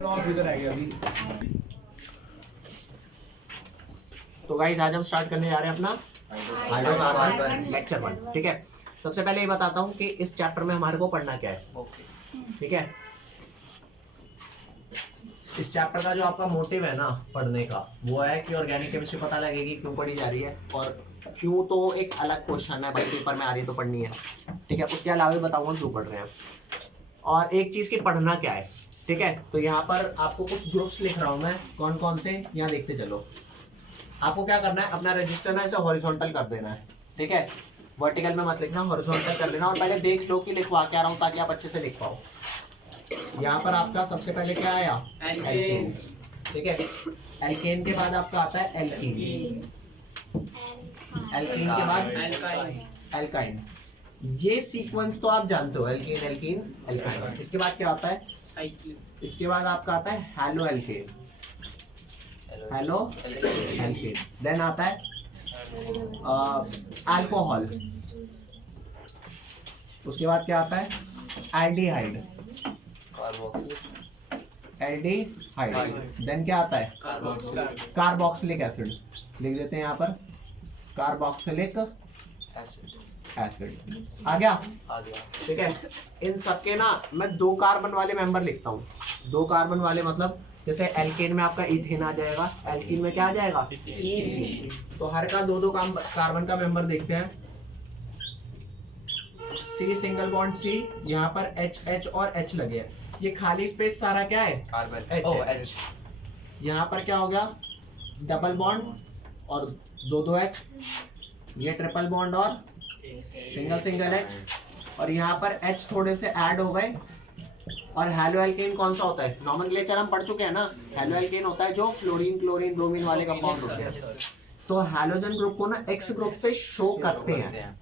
इधर आ गया अभी। तो गाइस आज हम स्टार्ट करने जा रहे हैं अपना हाइड्रोकार्बन लेक्चर 1। ठीक है, सबसे पहले ये बताता हूँ कि इस चैप्टर में हमारे को पढ़ना क्या है। ठीक है, इस चैप्टर का जो आपका मोटिव है ना पढ़ने का, वो है कि ऑर्गेनिक केमिस्ट्री पता लगेगी क्यों पढ़ी जा रही है, और क्यों तो एक अलग क्वेश्चन है भाई, पेपर में आ रही है तो पढ़नी है। ठीक है, उसके अलावा भी बताऊंगा क्यों पढ़ रहे हैं, और एक चीज की पढ़ना क्या है। ठीक है, तो यहाँ पर आपको कुछ ग्रुप्स लिख रहा हूँ मैं, कौन कौन से यहाँ देखते चलो। आपको क्या करना है, अपना रजिस्टर ना इसे हॉरिजॉन्टल कर देना है। ठीक है, वर्टिकल में मत लिखना, हॉरिजॉन्टल कर देना, और पहले देख लो कि लिखवा क्या रहा हूँ ताकि आप अच्छे से लिख पाओ। यहाँ पर आपका सबसे पहले क्या आया, एल्केन। ठीक है, एल्केन के बाद आपका आता है एल्कीन, एल्कीन के बाद एल्काइन। ये सीक्वेंस तो आप जानते हो, एल्कीन एल्कीन एल्काइन। इसके बाद क्या आता है, इसके बाद आपका आता है haloalkane, haloalkane. Then आता है अल्कोहल। उसके बाद क्या आता है एल्डिहाइड, एल्डिहाइड। देन क्या आता है कार्बोक्सिलिक एसिड, लिख देते हैं यहाँ पर कार्बोक्सिलिक एसिड। आ गया। ठीक है, इन सबके ना मैं 2 कार्बन वाले मेंबर लिखता हूँ। 2 कार्बन वाले मतलब जैसे एल्केन में आपका इथेन आ जाएगा, एल्कीन में क्या आ जाएगा, इथीन। तो हर का 2-2 कार्बन का मेंबर देखते हैं। सी सिंगल बॉन्ड सी, यहाँ पर एच एच और एच लगे हैं। ये खाली स्पेस सारा क्या है, कार्बन एच। यहाँ पर क्या हो गया, डबल बॉन्ड और 2-2 एच, ये ट्रिपल बॉन्ड और सिंगल सिंगल एच, और यहाँ पर एच थोड़े से ऐड हो गए। और हेलो एल्केन कौन सा होता है, नॉमेनक्लेचर हम पढ़ चुके हैं ना। हेलो एल्केन होता है जो फ्लोरीन क्लोरीन ब्रोमीन वाले कंपाउंड होते हैं। तो हेलोजन ग्रुप को ना एक्स ग्रुप से शो करते हैं।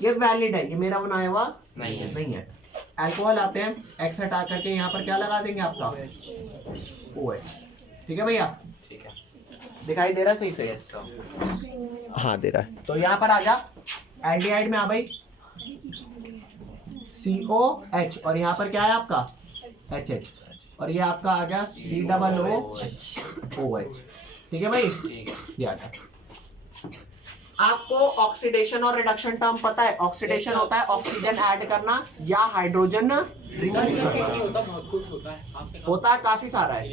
ये वैलिड है, ये मेरा बनाया हुआ नहीं है। अल्कोहल आते हैं, एक्स हटा करके यहाँ पर क्या लगा देंगे आपका OH। ठीक है भैया, ठीक है, दिखाई दे रहा है सही से? हाँ दे रहा है। तो यहाँ पर आ जा, एल्डिहाइड में आ भाई COH, और यहाँ पर क्या है आपका HH, और ये आपका आ गया COOH। ठीक है भाई, ये आ गया। आपको ऑक्सीडेशन और रिडक्शन टर्म पता है। ऑक्सीडेशन होता है ऑक्सीजन ऐड करना या हाइड्रोजन रिमूव करना। होता है काफी सारा है,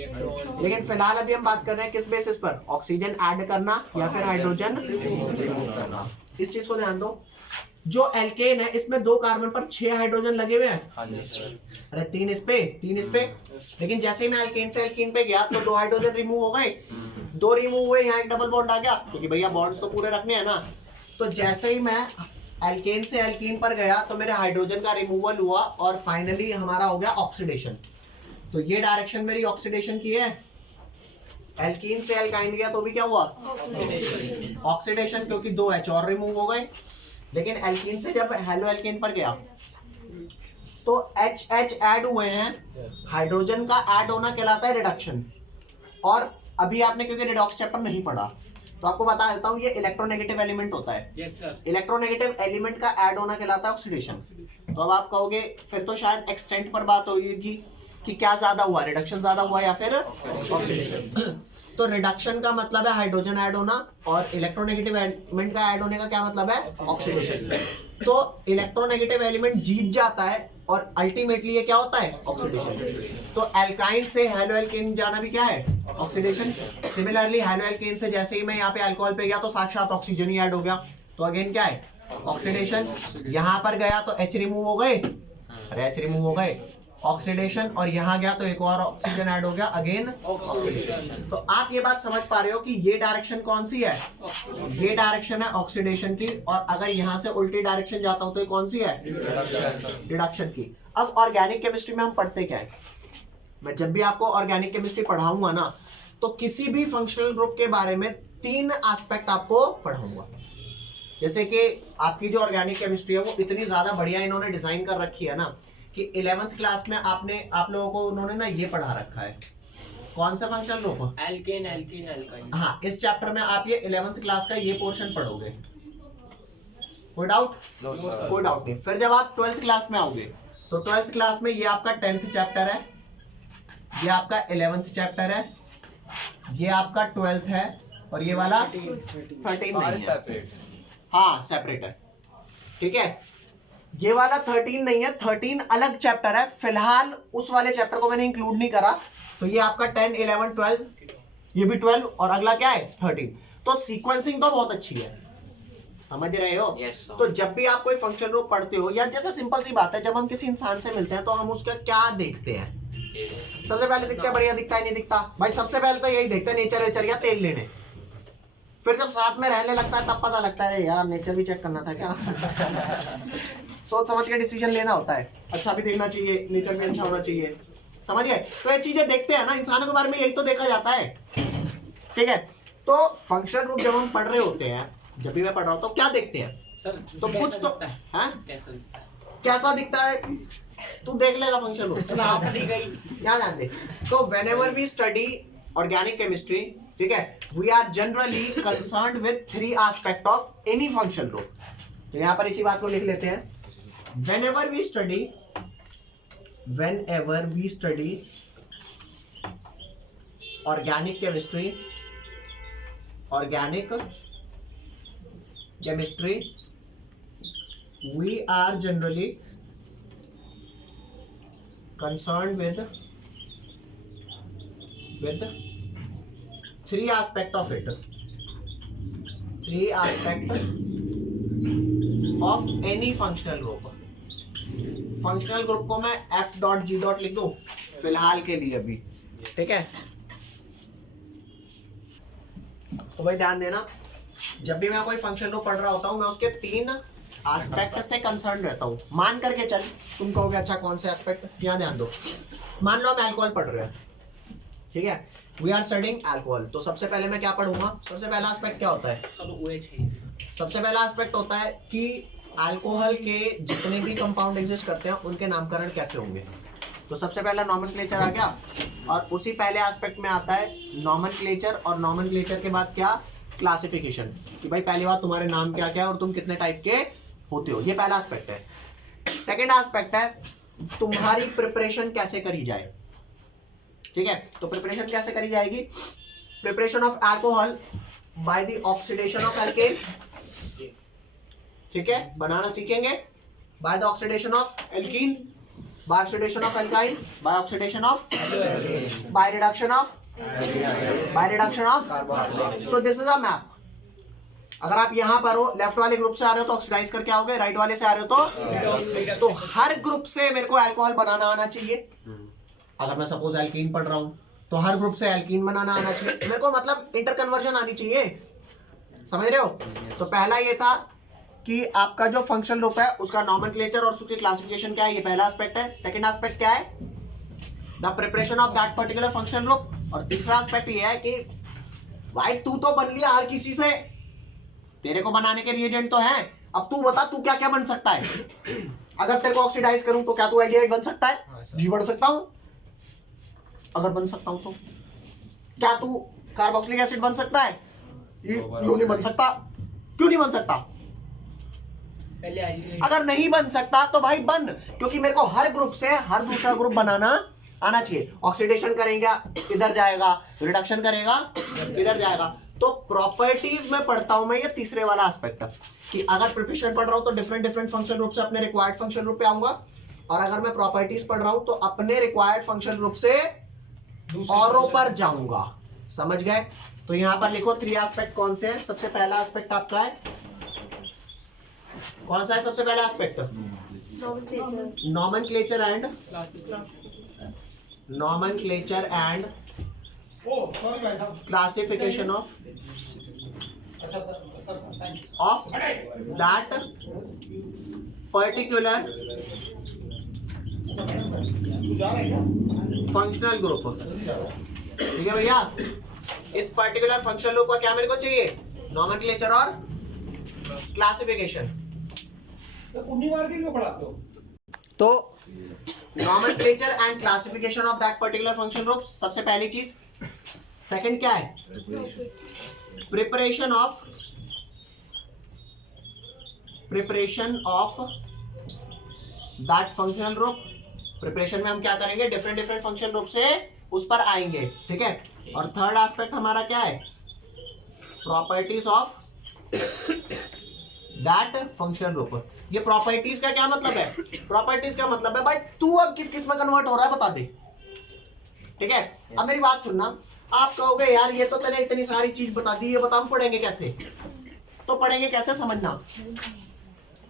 लेकिन फिलहाल अभी हम बात कर रहे हैं किस बेसिस पर, ऑक्सीजन ऐड करना या फिर हाइड्रोजन रिमूव करना। इस चीज को ध्यान दो। जो एल्केन है इसमें 2 कार्बन पर 6 हाइड्रोजन लगे हुए हैं। अरे 3 इस पे, 3 इस पे। लेकिन जैसे ही मैं एल्केन से एल्कीन पे गया तो 2 हाइड्रोजन रिमूव हो गए, 2 रिमूव हुए, यहाँ एक डबल बॉन्ड आ गया, क्योंकि भैया बॉन्ड्स तो पूरे रखने हैं ना। तो जैसे ही मैं एल्केन से एल्कीन पर गया तो मेरे हाइड्रोजन का रिमूवल हुआ, और फाइनली हमारा हो गया ऑक्सीडेशन। तो ये डायरेक्शन मेरी ऑक्सीडेशन की है। एल्कीन से एल्काइन गया तो भी क्या हुआ, ऑक्सीडेशन, क्योंकि 2 H और रिमूव हो गए। लेकिन एल्कीन से जब हेलो एल्केन पर गया तो एच ऐड हुए हैं, हाइड्रोजन का ऐड होना कहलाता है रिडक्शन। और अभी आपने क्योंकि रिडॉक्स चैप्टर नहीं पढ़ा तो आपको बता देता हूँ, ये इलेक्ट्रोनेगेटिव एलिमेंट होता है। Yes sir. इलेक्ट्रोनेगेटिव एलिमेंट का ऐड होना कहलाता है ऑक्सीडेशन। तो अब आप कहोगे फिर तो शायद एक्सटेंट पर बात होगी कि क्या ज्यादा हुआ, रिडक्शन ज्यादा हुआ या फिर ऑक्सीडेशन। तो रिडक्शन का मतलब है हाइड्रोजन ऐड होना, और इलेक्ट्रोनेगेटिव एलिमेंट का ऐड होने का क्या मतलब है, ऑक्सीडेशन। तो इलेक्ट्रोनेगेटिव एलिमेंट जीत जाता है और अल्टीमेटली ये क्या होता है, ऑक्सीडेशन। तो एल्काइन से हेलो एल्केन जाना भी क्या है, ऑक्सीडेशन। सिमिलरली हेलो एल्केन से जैसे ही मैं यहाँ पे अल्कोहल पे गया तो साक्षात ऑक्सीजन ही ऐड हो गया, तो अगेन क्या है, ऑक्सीडेशन। यहाँ पर गया तो H रिमूव हो गए, अरे H रिमूव हो गए, ऑक्सीडेशन। और यहाँ गया तो एक और ऑक्सीजन ऐड हो गया, अगेन ऑक्सीडेशन। तो आप ये बात समझ पा रहे हो कि ये डायरेक्शन कौन सी है, ये डायरेक्शन है ऑक्सीडेशन की। और अगर यहाँ से उल्टी डायरेक्शन जाता हूं तो ये कौन सी है, रिडक्शन की। अब ऑर्गेनिक केमिस्ट्री में हम पढ़ते क्या है, मैं जब भी आपको ऑर्गेनिक केमिस्ट्री पढ़ाऊंगा ना तो किसी भी फंक्शनल ग्रुप के बारे में 3 एस्पेक्ट आपको पढ़ाऊंगा। जैसे कि आपकी जो ऑर्गेनिक केमिस्ट्री है वो इतनी ज्यादा बढ़िया इन्होंने डिजाइन कर रखी है ना कि 11th क्लास में आप लोगों को उन्होंने ना ये पढ़ा रखा है, कौन सा functional group, alkane alkene alkyne. हाँ, इस चैप्टर में आप ये 11th क्लास का ये पोर्शन पढ़ोगे। कोई डाउट? कोई डाउट नहीं। फिर जब आप 12th क्लास में आओगे तो 12th क्लास में ये आपका 10th चैप्टर है, ये आपका 11th चैप्टर है, ये आपका 12th है, और ये वाला 13 नहीं है। हाँ सेपरेट है, ठीक है। ये वाला 13 नहीं है, 13 अलग चैप्टर है, फिलहाल उस वाले चैप्टर को मैंने इंक्लूड नहीं करा। तो ये आपका 10, 11, 12, ये भी 12, और अगला क्या है 13। तो सीक्वेंसिंग तो बहुत अच्छी है, समझ रहे हो? तो जब भी आप कोई फंक्शन ग्रुप पढ़ते हो, या जैसे सिंपल सी बात है, जब हम किसी इंसान से मिलते हैं तो हम उसका क्या देखते हैं? सबसे पहले दिखता है बढ़िया दिखता है नहीं दिखता, भाई सबसे पहले तो यही देखते हैं नेचर वेचर या तेल लेने। फिर जब साथ में रहने लगता है तब पता लगता है यार नेचर भी चेक करना था क्या। सोच समझ के डिसीजन लेना होता है, अच्छा भी देखना चाहिए, नेचर भी अच्छा होना चाहिए, समझ गए? तो ये चीजें देखते हैं ना, इंसानों के बारे में यही तो देखा जाता है, ठीक है। तो फंक्शनल ग्रुप जब हम पढ़ रहे होते हैं, जब भी मैं पढ़ रहा हूँ तो क्या देखते हैं सर? तो कुछ तो हाँ कैसा दिखता है तू देख लेगा फंक्शन ग्रुप, क्या जानते। तो whenever we study organic chemistry, ठीक है, we are generally concerned with 3 aspect of any function group. तो यहां पर इसी बात को लिख लेते हैं, whenever we study organic chemistry, we are generally concerned with 3 aspect of it, 3 aspect of any functional group। Functional group को मैं F.G. लिख दूं फिलहाल के लिए अभी, ठीक है। तो भाई ध्यान देना, जब भी मैं कोई फंक्शन ग्रुप पढ़ रहा होता हूं, मैं उसके 3 एस्पेक्ट से कंसर्न रहता हूं। मान करके चल, तुम कहोगे अच्छा कौन से एस्पेक्ट, यहाँ ध्यान दो। मान लो हम अल्कोहल पढ़ रहे हैं, ठीक है, वी आर स्टडिंग अल्कोहल। तो सबसे पहले मैं क्या पढ़ूंगा? सबसे पहला एस्पेक्ट क्या होता है? सबसे पहला एस्पेक्ट होता है कि अल्कोहल के जितने भी कंपाउंड एग्जिस्ट करते हैं उनके नामकरण कैसे होंगे। तो सबसे पहला नॉमेनक्लेचर आ गया, और उसी पहले एस्पेक्ट में आता है नॉमेनक्लेचर, और नॉमेनक्लेचर के बाद क्या? क्लासिफिकेशन, कि भाई पहली बात तुम्हारे नाम क्या क्या है और तुम कितने टाइप के होते हो, ये पहला एस्पेक्ट है। सेकेंड एस्पेक्ट है तुम्हारी प्रिपरेशन कैसे करी जाए, ठीक है। तो प्रिपरेशन कैसे करी जाएगी? Preparation of alcohol by the oxidation of alkane, ठीक है, बनाना सीखेंगे। By the oxidation of alkene, by oxidation of alkyne, by oxidation of, by reduction of, so this is a map. अगर आप यहां पर हो, लेफ्ट वाले ग्रुप से आ रहे हो तो ऑक्सीडाइज करके आओगे, राइट वाले से आ रहे हो तो हर ग्रुप से मेरे को अल्कोहल बनाना आना चाहिए। अगर मैं सपोज एल्कीन पढ़ रहा हूं तो हर ग्रुप से एल्कीन बनाना आना चाहिए मेरे को, मतलब इंटर कन्वर्जन आनी चाहिए, समझ रहे हो? तो पहला ये था कि आपका जो फंक्शनल ग्रुप है उसका नॉमेनक्लेचर और उसकी क्लासिफिकेशन क्या है, ये पहला एस्पेक्ट है। सेकंड एस्पेक्ट क्या है? The preparation of that particular functional group. और तीसरा एस्पेक्ट ये है कि भाई तू तो बन लिया हर किसी से, तेरे को बनाने के रिएजेंट तो है, अब तू बता तू क्या क्या बन सकता है। अगर तेरे को ऑक्सीडाइज करूं तो क्या तू एल्डिहाइड बन सकता है? जी बन सकता हूं, अगर बन सकता हूं तो। क्या तू कार्बोक्सिलिक एसिड बन सकता है? क्यों नहीं बन सकता? क्यों नहीं बन सकता? अगर नहीं बन सकता तो भाई बन, क्योंकि मेरे को हर ग्रुप से हर दूसरा ग्रुप बनाना आना चाहिए। ऑक्सीडेशन करेंगे इधर जाएगा, रिडक्शन करेगा इधर जाएगा। तो प्रॉपर्टीज में पढ़ता हूं मैं, ये तीसरे वाला एस्पेक्ट कि अगर प्रिपरेशन पढ़ रहा हूं तो डिफरेंट डिफरेंट फंक्शन ग्रुप से अपने रिक्वायर्ड फंक्शन ग्रुप पे आऊंगा, और अगर मैं प्रॉपर्टीज पढ़ रहा हूं तो अपने रिक्वायर्ड फंक्शन ग्रुप से औरों पर जाऊंगा, समझ गए? तो यहां पर लिखो 3 एस्पेक्ट कौन से हैं। सबसे पहला एस्पेक्ट आपका है, कौन सा है सबसे पहला aspect? Nomenclature and classification of that particular functional group, ठीक है भैया। इस पर्टिकुलर फंक्शनल ग्रुप का क्या मेरे को चाहिए? नॉमेनक्लेचर और क्लासिफिकेशन। तो nomenclature and classification of that particular function group सबसे पहली चीज। सेकंड क्या है? Preparation of that functional group. Preparation में हम क्या करेंगे? डिफरेंट डिफरेंट फंक्शनल ग्रुप से उस पर आएंगे, ठीक है। और थर्ड एस्पेक्ट हमारा क्या है, properties of that function group. ये प्रॉपर्टीज का क्या मतलब है, प्रॉपर्टीज का मतलब है भाई तू अब किस किस में कन्वर्ट हो रहा है बता दे, ठीक है। अब मेरी बात सुनना, आप कहोगे यार ये तो तूने इतनी सारी चीज बता दी, ये बता हम पढ़ेंगे कैसे, तो पढ़ेंगे कैसे समझना।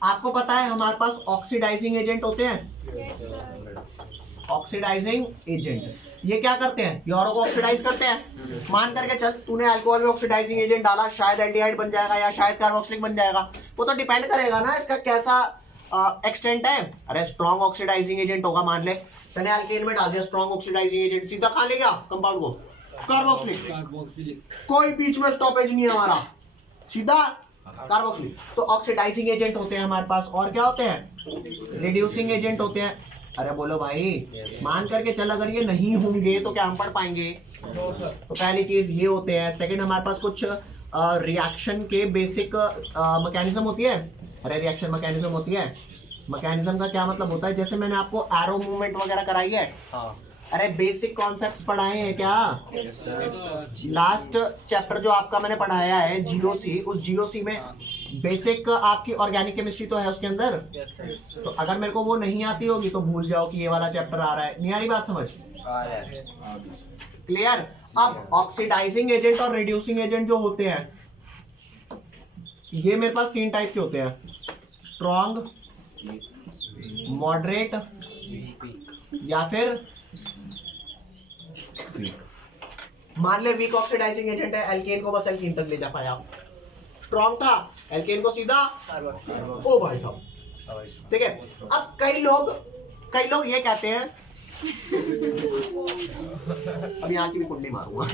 आपको पता है हमारे पास ऑक्सीडाइजिंग एजेंट होते हैं, ऑक्सीडाइजिंग एजेंट ये क्या करते हैं, योरो को ऑक्सीडाइज करते हैं। मान करके चल तूने अल्कोहल में ऑक्सीडाइजिंग एजेंट डाला, शायद एल्डिहाइड बन जाएगा या शायद कार्बोक्सिलिक बन जाएगा, वो तो डिपेंड करेगा ना इसका कैसा एक्सटेंट है। अरे स्ट्रॉन्ग ऑक्सीडाइजिंग एजेंट होगा, मान ले तूने अल्केन में डाल दिया स्ट्रॉन्ग ऑक्सीडाइजिंग एजेंट, सीधा खा लेगा कंपाउंड को कार्बोक्सिलिक, कोई बीच में स्टॉपेज नहीं है हमारा, सीधा कार्बोक्सिलिक। तो ऑक्सीडाइजिंग एजेंट होते हैं हमारे पास, और क्या होते हैं, रिड्यूसिंग एजेंट होते हैं। अरे बोलो भाई, मान करके चल अगर ये नहीं होंगे तो क्या हम पढ़ पाएंगे। तो पहली चीज ये होते हैं। सेकंड हमारे पास कुछ रिएक्शन के बेसिक मैकेनिज्म होती है। अरे रिएक्शन मैकेनिज्म होती है, मैकेनिज्म का क्या मतलब होता है, जैसे मैंने आपको एरो मूवमेंट वगैरह कराई है, अरे बेसिक कॉन्सेप्ट्स पढ़ाए हैं क्या, लास्ट चैप्टर जो आपका मैंने पढ़ाया है जीओसी, उस जीओसी में बेसिक आपकी ऑर्गेनिक केमिस्ट्री तो है उसके अंदर। तो अगर मेरे को वो नहीं आती होगी तो भूल जाओ कि ये वाला चैप्टर आ रहा है, नहीं आ रही बात समझ, क्लियर। अब ऑक्सीडाइजिंग एजेंट और रिड्यूसिंग एजेंट जो होते हैं, ये मेरे पास तीन टाइप के होते हैं, स्ट्रॉन्ग, मॉडरेट या फिर मान ले वीक ऑक्सीडाइजिंग एजेंट है, एल्केन को बस एल्कीन तक ले जा पाया, स्ट्रॉन्ग था एल्केन को सीधा ओ भाई साहब, ठीक है। अब कई लोग ये कहते हैं अब यहाँ की भी कुंडली मारूंगा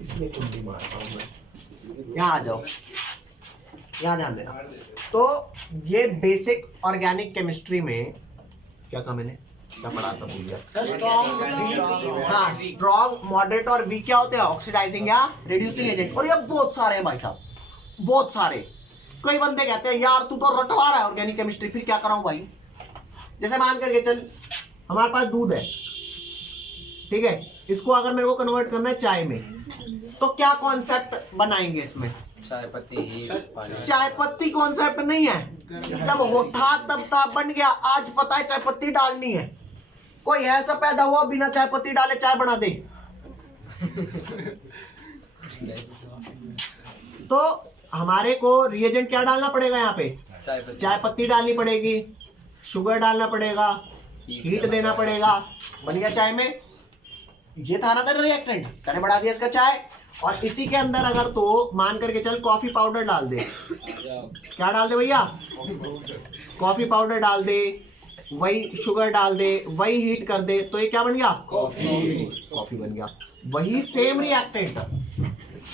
इसलिए कुंडली मारता हूं मैं, यहाँ आ जाओ, यहाँ ध्यान देना। तो ये बेसिक ऑर्गेनिक केमिस्ट्री में क्या कहा मैंने, क्या पढ़ा था भूल गया। हाँ, स्ट्रॉन्ग, मॉडरेट और वीक क्या होते हैं, ऑक्सीडाइजिंग या रिड्यूसिंग एजेंट। और ये बहुत सारे हैं भाई साहब, बहुत सारे। कई बंदे कहते हैं यार तू तो रटवा रहा है ऑर्गेनिक केमिस्ट्री, फिर क्या कराऊं भाई। जैसे मान करके चल हमारे पास दूध है, ठीक है, इसको अगर मेरे को कन्वर्ट करना है चाय में, तो क्या कॉन्सेप्ट बनाएंगे इसमें, चाय पत्ती कॉन्सेप्ट नहीं है, जब होता तब तब बन गया। आज पता है चाय पत्ती डालनी है, कोई ऐसा पैदा हुआ बिना चाय पत्ती डाले चाय बना दे तो हमारे को रिएजेंट क्या डालना पड़ेगा, यहाँ पे चाय पत्ती डालनी पड़ेगी, शुगर डालना पड़ेगा, हीट देना पड़ेगा, बन गया चाय में। ये था ना तेरा रिएक्टेंट, मैंने बढ़ा दिया इसका चाय। और इसी के अंदर अगर तो मान करके चल कॉफी पाउडर डाल दे, क्या डाल दे भैया, कॉफी पाउडर डाल दे, वही शुगर डाल दे, वही हीट कर दे, तो ये क्या बन गया, कॉफी बन गया। वही सेम रिएक्टेंट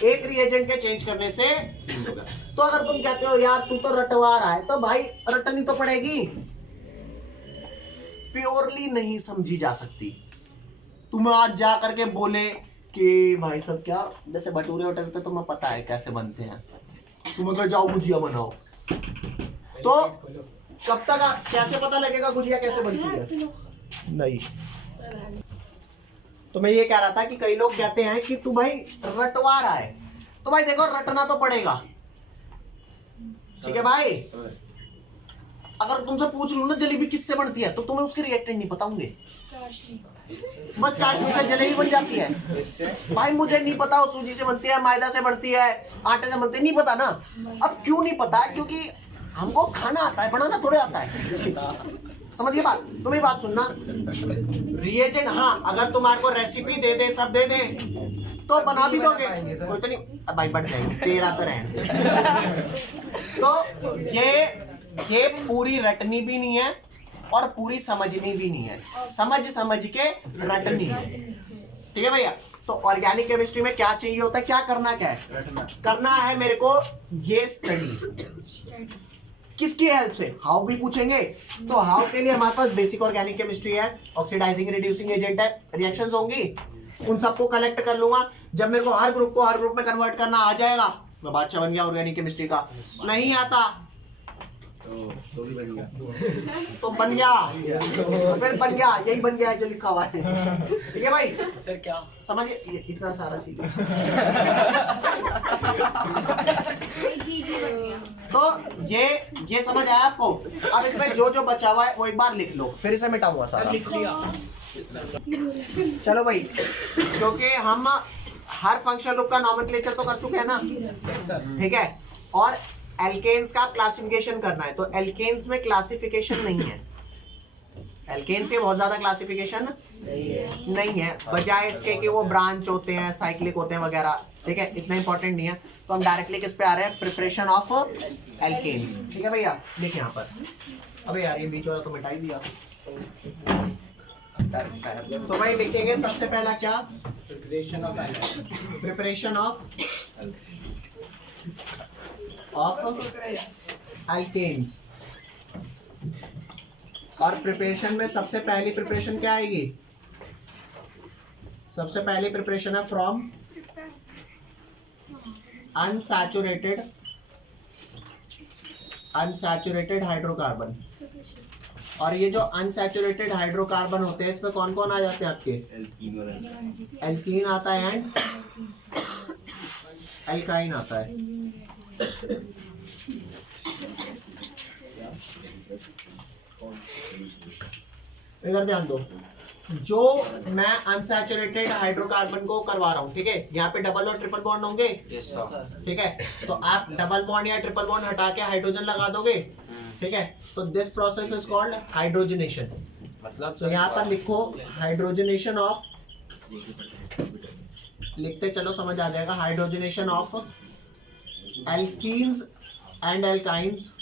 एक रिएजेंट के चेंज करने से। तो अगर तुम कहते हो यार तू तो रटवा रहा है, तो भाई रटनी तो पड़ेगी, प्योरली नहीं समझी जा सकती। तुम आज जा करके बोले कि भाई सब क्या, जैसे भटूरे होटल पे तुम्हें पता है कैसे बनते हैं, तुम अगर जाओ गुजिया बनाओ, तो कब तक कैसे पता लगेगा गुजिया कैसे बनती है, नहीं। तो मैं ये कह रहा था कि कई लोग कहते हैं कि तू भाई रटवा रहा है, तो भाई देखो रटना तो पड़ेगा, ठीक है भाई। अगर तुमसे पूछ लूं ना जलेबी किससे बनती है, तो तुम्हें उसके रिएक्टेंट नहीं पता होंगे, बस चाशनी से जलेबी बन जाती है। भाई मुझे नहीं पता वो सूजी से बनती है, मैदा से बनती है, आटे से बनती है, नहीं पता ना। अब क्यों नहीं पता, क्योंकि हमको खाना आता है, बनाना थोड़े आता है। समझिए बात। तो मेरी बात सुनना, रिएजेंट हाँ अगर तुम्हारे को रेसिपी दे दे, सब दे दे, तो बना भी दोगे, कोई तो नहीं भाई, बढ़ जाएंगे तेरा तो रहने। तो ये पूरी रटनी भी नहीं है और पूरी समझनी भी नहीं है, समझ के रटनी है, ठीक है भैया। तो ऑर्गेनिक केमिस्ट्री में क्या चाहिए होता है, क्या करना, क्या है करना है मेरे को, ये स्टडी किसकी हेल्प से, हाउ भी पूछेंगे, तो हाउ के लिए हमारे पास बेसिक ऑर्गेनिक केमिस्ट्री है, ऑक्सीडाइजिंग रिड्यूसिंग एजेंट है, रिएक्शंस होंगी, उन सबको कलेक्ट कर लूंगा। जब मेरे को हर ग्रुप में कन्वर्ट करना आ जाएगा, मैं बादशाह बन गया ऑर्गेनिक केमिस्ट्री का। नहीं आता तो भी बन गया। तो बन गया, फिर बन गया, यही बन गया है जो लिखा हुआ है। ठीक है भाई, सर क्या समझिए इतना सारा चीज। तो ये समझ आया आपको? अब इसमें जो जो बचा हुआ है वो एक बार लिख लो, फिर इसे मिटाऊंगा सारा। लिख लिया। चलो भाई, क्योंकि हम हर फंक्शनल ग्रुप का नॉमेनक्लेचर तो कर चुके हैं ना, ठीक है, और एल्केन्स का क्लासिफिकेशन करना है। तो एल्केन्स में क्लासिफिकेशन नहीं है, एल्केन्स के बहुत ज्यादा क्लासिफिकेशन नहीं है, बजाय इसके कि वो ब्रांच होते हैं, साइक्लिक होते हैं वगैरह, ठीक है, इतना इंपॉर्टेंट नहीं है। तो हम डायरेक्टली किस पे आ रहे हैं? Preparation of alkanes. ठीक है भैया, देखिए यहाँ पर, अबे यार ये बीच वाला तो मिटा ही दिया। तो भाई लिखेंगे सबसे पहला क्या? Preparation of alkane. Preparation of alkanes. और प्रिपरेशन में सबसे पहली प्रिपरेशन क्या आएगी? सबसे पहली प्रिपरेशन है फ्रॉम अनसैचुरेटेड हाइड्रोकार्बन। और ये जो अनसैचुरेटेड हाइड्रोकार्बन होते हैं इसमें कौन कौन आ जाते हैं आपके? एल्कीन आता है एंड एल्काइन आता है। इधर ध्यान दो, जो मैं अनसैचुरेटेड हाइड्रोकार्बन को करवा रहा हूँ, ठीक है, यहाँ पे डबल और ट्रिपल बॉन्ड होंगे, ठीक है, तो आप डबल बॉन्ड या ट्रिपल बॉन्ड हटा के हाइड्रोजन लगा दोगे, ठीक है, तो this process is called hydrogenation. मतलब तो यहाँ पर लिखो हाइड्रोजनेशन ऑफ, लिखते चलो समझ आ जाएगा, hydrogenation of alkenes and alkynes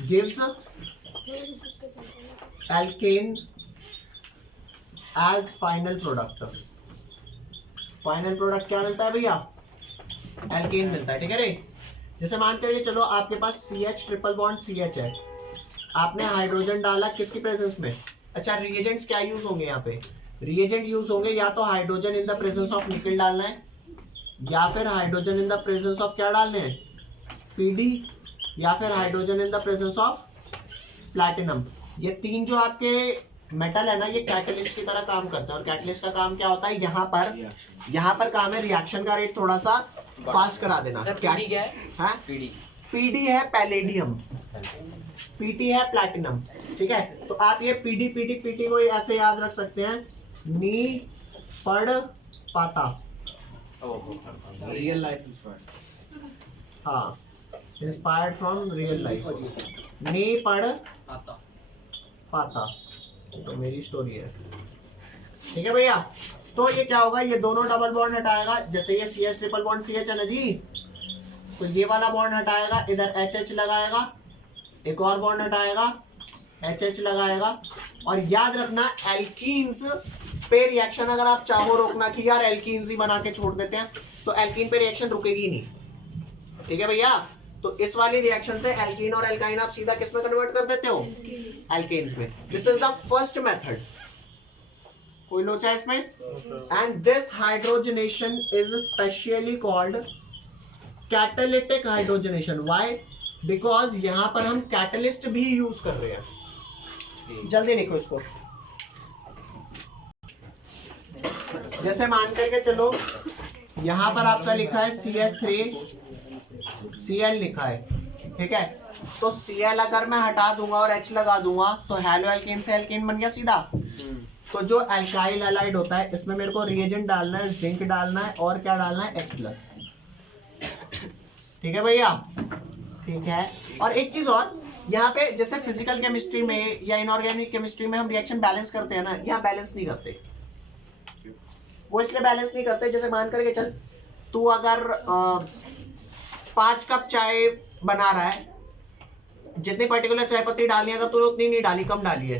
gives alkane as final product. Final product क्या मिलता है भैया? एल्केन मिलता है, ठीक है रे। जैसे मान करिए चलो आपके पास CH ट्रिपल बॉन्ड CH है, आपने हाइड्रोजन डाला किसकी प्रेजेंस में? अच्छा, रिएजेंट्स क्या यूज होंगे यहाँ पे? रिएजेंट यूज होंगे या तो hydrogen in the presence of निकल डालना है, या फिर hydrogen in the presence of क्या डालने हैं? PD, या फिर hydrogen in the presence of platinum. ये तीन जो आपके मेटल है ना, ये कैटलिस्ट की तरह काम करते हैं। और कैटलिस्ट का काम क्या होता है? यहाँ पर काम है रिएक्शन का रेट थोड़ा सा फास्ट करा देना। क्या है? हाँ? PD है पैलेडियम, PT है प्लैटिनम, ठीक है। तो आप ये PD को ऐसे याद रख सकते हैं, नी पड़ पाता। Real life inspired. हाँ, इंस्पायर्ड फ्रॉम रियल लाइफ। नी पड़ पाता, तो मेरी स्टोरी है, ठीक है भैया। तो ये क्या होगा? ये दोनों डबल बॉन्ड हटाएगा, जैसे ये CH ट्रिपल बॉन्ड CH है ना जी, तो ये वाला बॉन्ड हटाएगा, इधर HH लगाएगा, एक और बॉन्ड हटाएगा, HH लगाएगा। और याद रखना, एल्कीन्स पे रिएक्शन अगर आप चाहो रोकना कि यार एल्कीन्स ही बना के छोड़ देते हैं, तो एल्कीन पे रिएक्शन रुकेगी नहीं, ठीक है भैया। तो इस वाली रिएक्शन से एल्कीन और एल्काइन आप सीधा किस में कन्वर्ट कर देते हो? एल्केन्स में। This is the first method. कोई लोचा है इसमें? And this hydrogenation is specially called catalytic hydrogenation. Why? Because यहां पर हम कैटलिस्ट भी यूज कर रहे हैं। जल्दी लिखो इसको। जैसे मान करके चलो, यहां पर आपका लिखा है CH3Cl लिखा है, ठीक है। तो Cl अगर मैं हटा दूंगा और H लगा दूंगा तो हेलो एल्केन से एल्केन बन गया सीधा। तो जो एल्काइल हैलाइड होता है, इसमें मेरे को रिएजेंट डालना है, जिंक डालना है और क्या डालना है? H+, ठीक है भैया, ठीक है। और एक चीज और, यहाँ पे जैसे फिजिकल केमिस्ट्री में या इनऑर्गेनिक केमिस्ट्री में हम रिएक्शन बैलेंस करते हैं ना, यहाँ बैलेंस नहीं करते। वो इसलिए बैलेंस नहीं करते, जैसे मान करके चल, तू अगर 5 कप चाय बना रहा है, जितनी पर्टिकुलर चाय पत्ती डालनी है, अगर तूने उतनी नहीं डाली, कम डाली है,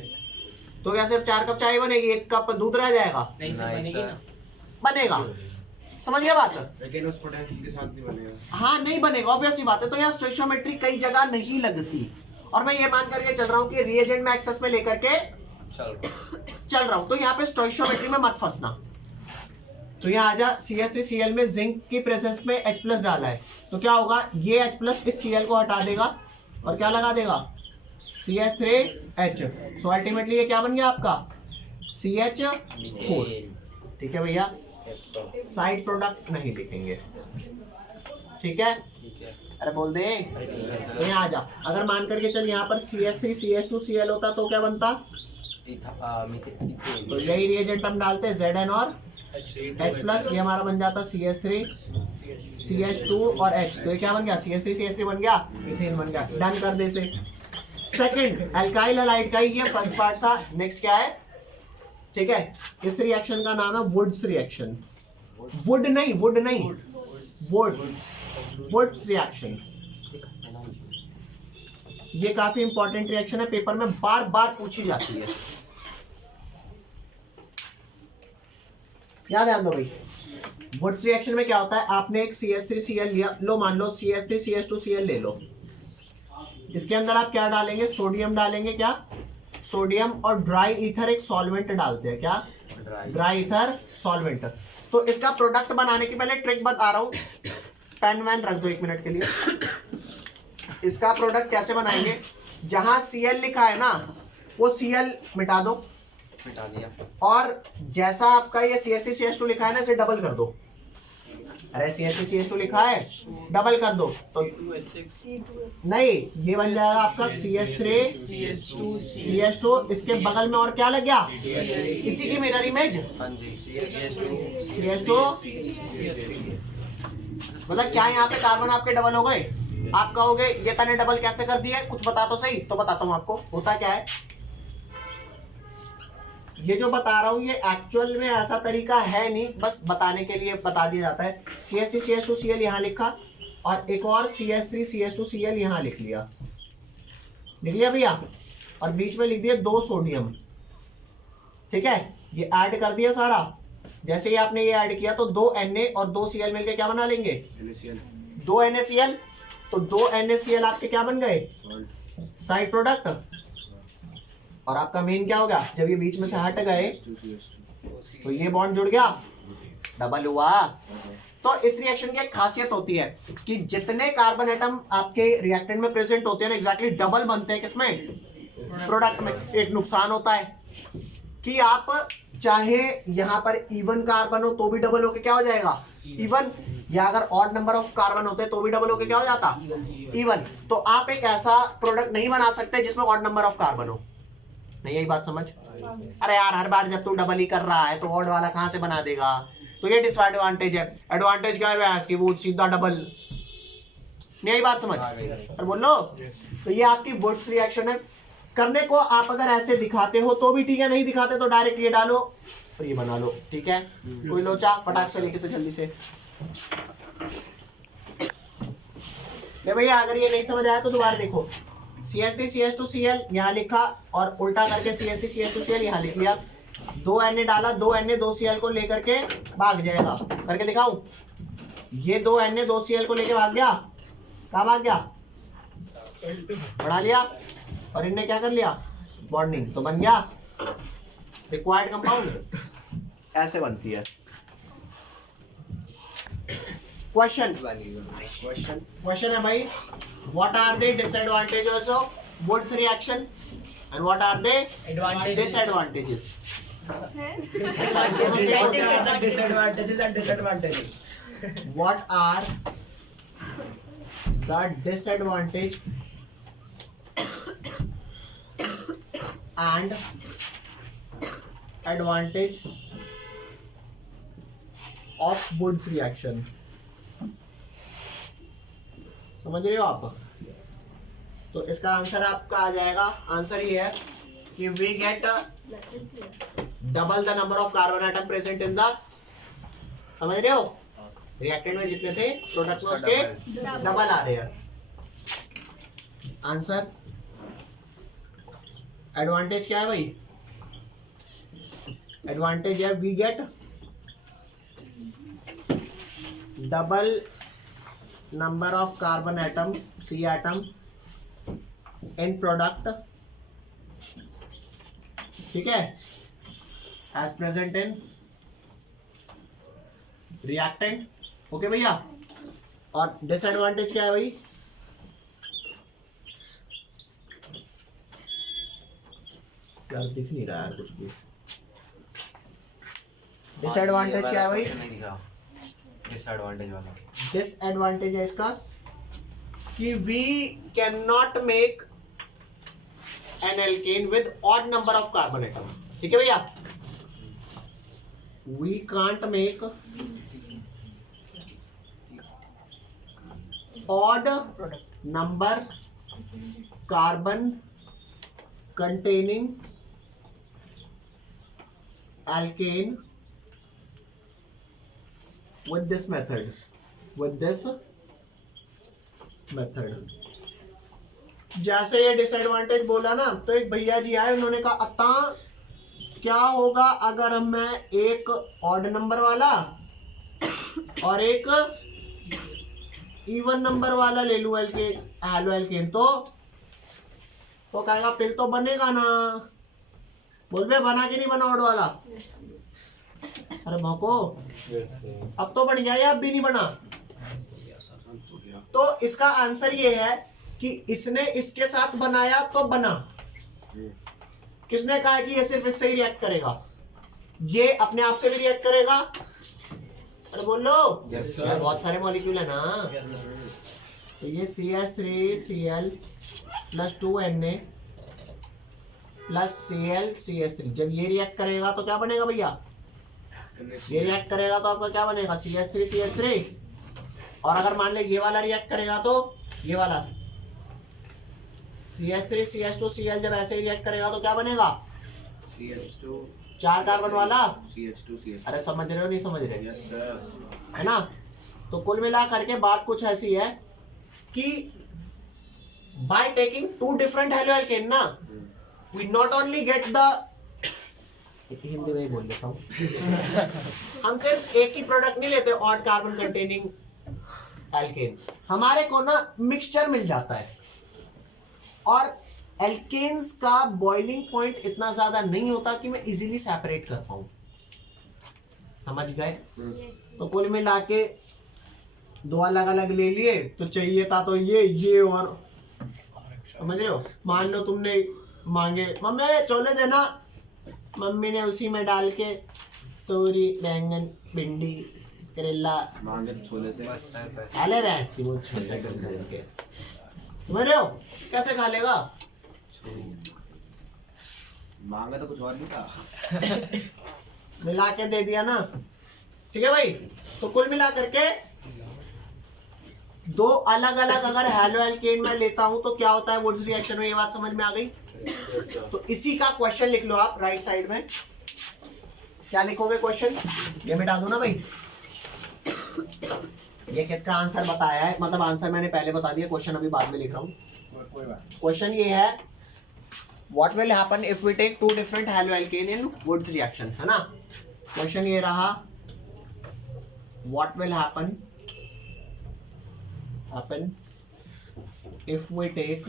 तो क्या सिर्फ 4 कप चाय बनेगी, 1 कप दूध रह जाएगा? नहीं सर, बनेगी ना। बनेगा, समझ गया बात? लेकिन उस पोटेंशियल के साथ नहीं बनेगा। हाँ, नहीं बनेगा, ऑब्वियस सी बात है। तो यहाँ स्टोइचियोमेट्री कई जगह नहीं लगती, और मैं ये मान करके चल रहा हूँ कि रिएजेंट में एक्सेस में लेकर के चल रहा हूँ, तो यहाँ पे स्टोइचियोमेट्री में मत फंसना, तो यहाँ आ जा CH3Cl में जिंक की प्रेजेंस में H+ डाला है, तो क्या होगा, ये H+ इस Cl को हटा देगा और क्या लगा देगा, CH3H। सो अल्टीमेटली ये क्या बन गया आपका, CH4। ठीक है भैया, साइड प्रोडक्ट नहीं लिखेंगे, ठीक है। अरे बोल दे, तो यहाँ आ जा। अगर मान करके चल यहाँ पर CH3CH2Cl होता तो क्या बनता, तो यही रिएजेंट हम डालते Zn और H+, ये हमारा बन जाता CH3 CH2 और H, तो ये क्या बन गया, CH3 CH3 बन गया, इथेन बन गया। डन कर दे से। सेकंड अल्काइल हैलाइड का ये फर्स्ट पार्ट था। नेक्स्ट क्या है, ठीक है, इस रिएक्शन का नाम है वुड्स रिएक्शन। Wurtz reaction. ये काफी इंपॉर्टेंट रिएक्शन है, पेपर में बार बार पूछी जाती है, याद दो भाई। वुड्स रिएक्शन में क्या होता है, आपने एक CH3Cl लिया, लो मान लो CH3CH2Cl ले लो, इसके अंदर आप क्या डालेंगे, सोडियम डालेंगे, क्या, सोडियम और ड्राई ईथर एक सॉल्वेंट डालते हैं, क्या, ड्राई ईथर सॉल्वेंट। तो इसका प्रोडक्ट बनाने की पहले ट्रिक बता रहा हूं, पेन वैन रख दो 1 मिनट के लिए। इसका प्रोडक्ट कैसे बनाएंगे, जहां Cl लिखा है ना वो Cl मिटा दो, मिटा दिया, और जैसा आपका ये CH3CH2 लिखा है ना इसे डबल कर दो। अरे CH3CH2 लिखा है, डबल कर दो तो नहीं, ये बन जाएगा आपका CH3CH2, इसके बगल में और क्या लग गया, इसी की मिरर इमेज CH2। मतलब क्या यहाँ पे कार्बन आपके डबल हो गए, आप कहोगे ये तने डबल कैसे कर दिए, कुछ बता तो सही, तो बताता हूँ आपको होता क्या है। ये जो बता रहा हूं ये एक्चुअल में ऐसा तरीका है नहीं, बस बताने के लिए बता दिया जाता है। CH3CH2Cl यहाँ लिखा और एक और CH3CH2Cl यहाँ लिख लिया भैया, और बीच में लिख दिया 2 सोडियम, ठीक है, ये ऐड कर दिया सारा। जैसे ही आपने ये ऐड किया तो 2 Na और 2 Cl मिलके क्या बना लेंगे, 2 NaCl। तो 2 NaCl आपके क्या बन गए, साइड प्रोडक्ट। और आपका मेन क्या होगा, जब ये बीच में से हट गए तो ये बॉन्ड जुड़ गया, डबल हुआ। तो इस रिएक्शन की एक खासियत होती है कि जितने कार्बन एटम आपके रिएक्टेंट में प्रेजेंट होते हैं ना एग्जैक्टली डबल बनते हैं, किसमें, प्रोडक्ट में। एक नुकसान होता है कि आप चाहे यहां पर इवन कार्बन हो तो भी डबल होके क्या हो जाएगा, इवन, या अगर ऑड नंबर ऑफ कार्बन होते तो भी डबल होके क्या हो जाता, इवन। तो आप एक ऐसा प्रोडक्ट नहीं बना सकते जिसमें ऑड नंबर ऑफ कार्बन हो, नहीं यही बात समझ। अरे यार हर बार जब तू डबल ही कर रहा है तो ऑड वाला कहां से बना देगा, तो ये डिसएडवांटेज है। एडवांटेज क्या है इसकी, वो सीधा डबल, नहीं यही बात समझ। और बोलो, तो ये आपकी वुड्स रिएक्शन है। करने को आप अगर ऐसे दिखाते हो तो भी ठीक है, नहीं दिखाते तो डायरेक्ट ये डालो और ये बना लो, ठीक है। कोई लोचा फटाक से लेके से जल्दी से ले भैया। अगर ये नहीं समझ आया तो दोबारा देखो, CH3CH2Cl यहाँ लिखा और उल्टा करके CH3CH2Cl यहाँ लिख लिया, 2 Na डाला, 2 Na 2 Cl को लेकर के भाग जाएगा, करके दिखाऊं, ये 2 Na 2 Cl को लेके भाग गया, कहाँ भाग गया, बढ़ा लिया, और इनने क्या कर लिया, बॉन्डिंग, तो बन गया रिक्वायर्ड कंपाउंड। ऐसे बनती है। क्वेश्चन है भाई, what are the disadvantages of Wurtz reaction and what are the disadvantages? Disadvantages and disadvantages. What are the disadvantage and advantage of Wurtz reaction? समझ रहे हो आप? तो इसका आंसर आपका आ जाएगा, आंसर ये है कि we get double the number of carbon atom present in the, समझ रहे हो, रिएक्टेंट में जितने थे प्रोडक्ट में उसके डबल आ रहे हैं। आंसर एडवांटेज क्या है भाई, एडवांटेज है we get double number of carbon atom, C atom in product, ठीक है, as present in reactant. Okay भैया, और डिसएडवांटेज क्या है भाई? यार दिख नहीं रहा यार कुछ भी। डिसएडवांटेज क्या है भाई? डिसएडवांटेज वाला डिसएडवांटेज है इसका कि we can not make an alkane with odd number of carbon atom. ठीक है भैया, we can't make odd number carbon containing alkane with this method. जैसे ये डिसएडवांटेज बोला ना, तो एक भैया जी आए, उन्होंने कहा अता क्या होगा अगर मैं एक ऑड नंबर वाला और एक इवन नंबर वाला ले लूं एल्केन, हेलो एल्केन, तो कहेगा फिर तो बनेगा ना। बोल बे बना के नहीं बना ऑड वाला? अरे भौको, अब तो बन गया या अब भी नहीं बना? तो इसका आंसर ये है कि इसने इसके साथ बनाया तो बना। किसने कहा कि ये सिर्फ इससे ही रिएक्ट करेगा? ये अपने आप से भी रिएक्ट करेगा। अरे बोलो, यार बहुत सारे मॉलिक्यूल है ना। तो ये CH3Cl plus 2Na plus ClCH3, जब ये रिएक्ट करेगा तो क्या बनेगा भैया? ये रिएक्ट करेगा तो आपका क्या बनेगा? CH3CH3। और अगर मान ले ये वाला रिएक्ट करेगा तो ये वाला CH3CH2Cl जब ऐसे ही रिएक्ट करेगा तो क्या बनेगा? CH2 4 कार्बन वाला। CH2 अरे समझ रहे हो नहीं समझ रहे? Yes sir. है ना? तो कुल मिला करके बात कुछ ऐसी है कि by taking two different haloalkane ना, we not only get the, Hindi में ही बोल देता हूँ हम सिर्फ एक ही प्रोडक्ट नहीं लेते ऑड कार्बन कंटेनिंग एल्केन, हमारे को ना मिक्सचर मिल जाता है। और एल्केन्स का बॉइलिंग पॉइंट इतना ज्यादा नहीं होता कि मैं इजीली सेपरेट कर पाऊँ। समझ गए? तो कुल मिला के दो अलग अलग ले लिए, तो चाहिए था तो ये और, समझ रहे हो? मान लो तुमने मांगे मम्मी छोले देना, मम्मी ने उसी में डाल के तोरी बैंगन भिंडी करेला मांगे छोले से अले वैसी वो छोले डाल के, समझ रहे हो? कैसे खा लेगा? मांगे तो कुछ और नहीं था मिला के दे दिया ना। ठीक है भाई, तो कुल मिला करके दो अलग अलग अगर हेलोएल्केन में लेता हूं तो क्या होता है वुड्स रिएक्शन में, ये बात समझ में आ गई? तो इसी का क्वेश्चन लिख लो आप राइट साइड में। क्या लिखोगे क्वेश्चन? ये मिटा दो ना भाई। ये किसका आंसर बताया है, मतलब आंसर मैंने पहले बता दिया, क्वेश्चन अभी बाद में लिख रहा हूं। क्वेश्चन ये है, what will happen if we take two different haloalkane in Wurtz reaction, है ना? क्वेश्चन ये रहा, what will happen if we take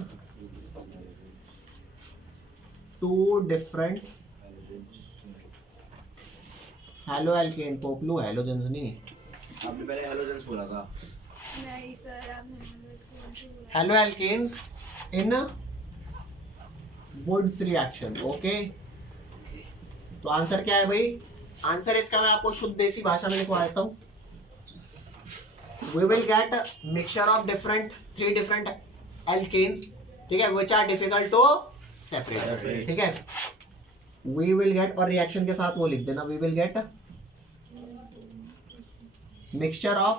two different haloalkane, पोपलू हेलोजेंस नहीं, आपने पहले हेलोजेंस बोला था। नहीं सर, आपने haloalkanes in Woods reaction। Okay, तो आंसर क्या है भाई? आंसर इसका मैं आपको शुद्ध देसी भाषा में लिखवा देता हूँ। We will get a mixture of three different alkanes, ठीक है, which are difficult to separate, ठीक है। We will get, और रिएक्शन के साथ वो लिख देना, we will get mixture of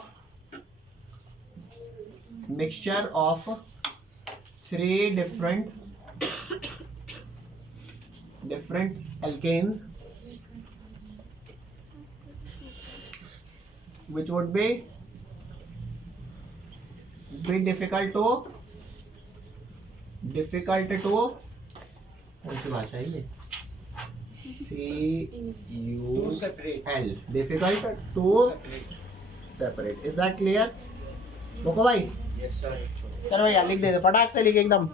three different alkanes which would be difficult to कौन सी भाषा है ये? CUL, difficult to separate। Is that clear? देखो भाई, यस सर। चलो भैया लिख दे, फटाक से लिख एकदम।